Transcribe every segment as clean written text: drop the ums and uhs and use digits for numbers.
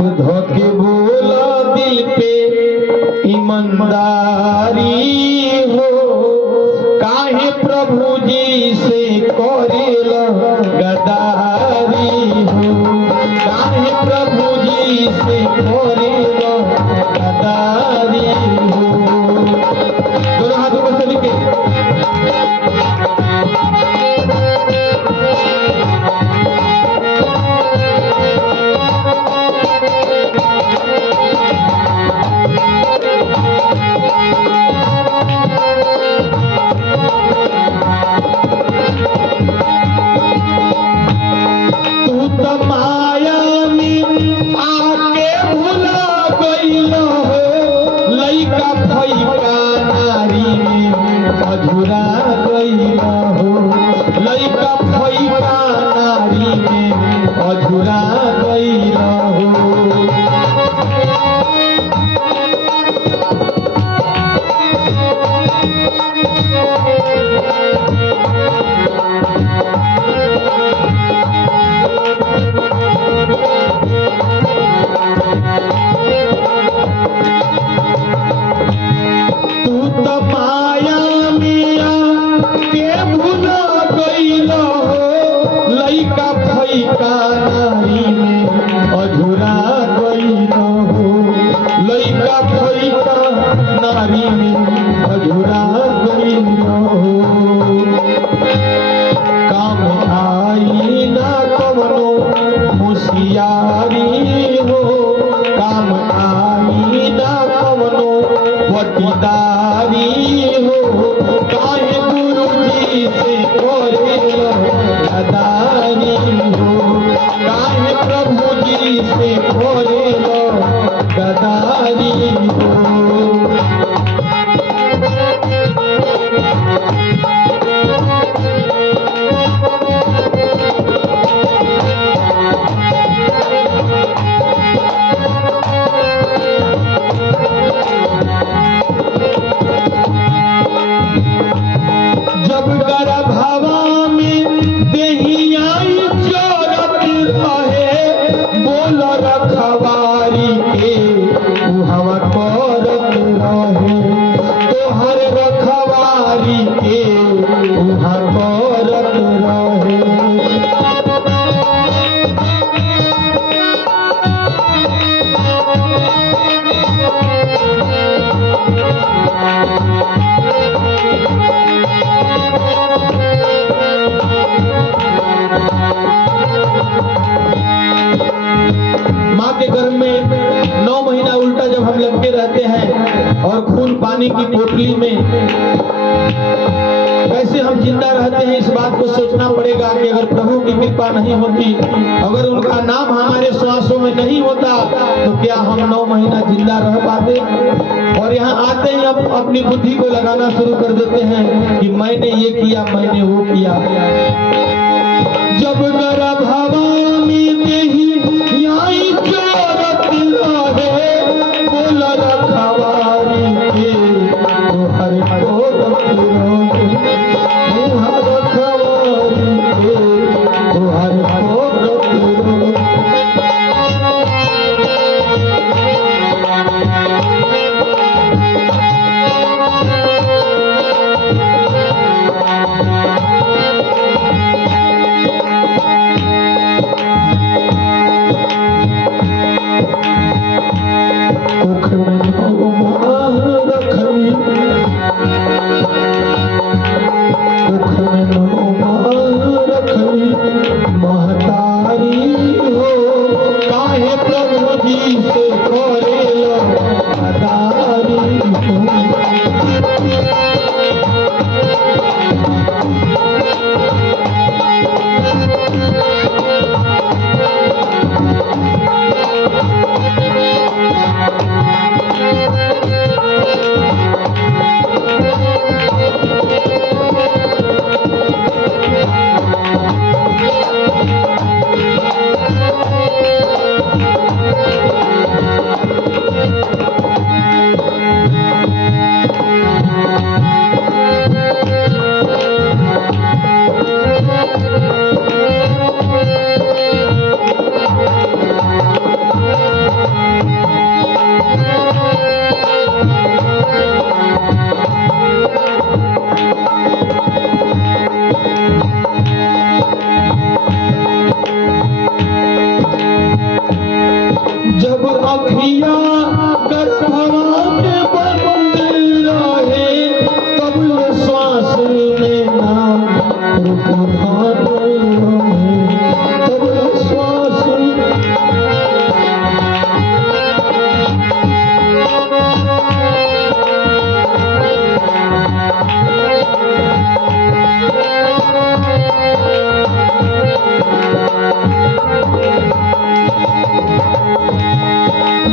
धोके बोला दिल पे ईमानदारी हो, काहे प्रभु जी से करेला गद्दारी हो, काहे प्रभु जी से करेला गद्दारी हो। दोनों हाथों को सभी के अधूरा गईला हो, लइका फइका नारी में अधूरा गईला हो। तू तो माया लइका फइका नारी में अधूरा गईला हो, लइका फइका नारी में अधूरा गईला हो। काम आई ना कवनो होशियारी हो, काम आई ना कवनो पटीदारी हो, काहे गुरु जी से करेला गद्दारी हो, काहे प्रभु जी से करेला गद्दारी हो। जब गर्भवा में देहिया चोरत रहे, बोल रखवारी के हवा करत रहे, तोहर रखवारी के उहा करत रहे। माँ के गर्भ में 9 महीना उल्टा जब हम लटके रहते हैं और खून पानी की पोटली में कैसे हम जिंदा रहते हैं, इस बात को सोचना पड़ेगा कि अगर प्रभु की कृपा नहीं होती, अगर उनका नाम हमारे श्वासों में नहीं होता, तो क्या हम 9 महीना जिंदा रह पाते। और यहाँ आते ही अब अपनी बुद्धि को लगाना शुरू कर देते हैं कि मैंने ये किया, मैंने वो किया। जब गर्भवा में देही चोरत रहे, बोल रखवारी के तोहर करत रहे, तोहर रखवारी के तोहर करत रहे।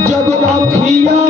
जब अखिया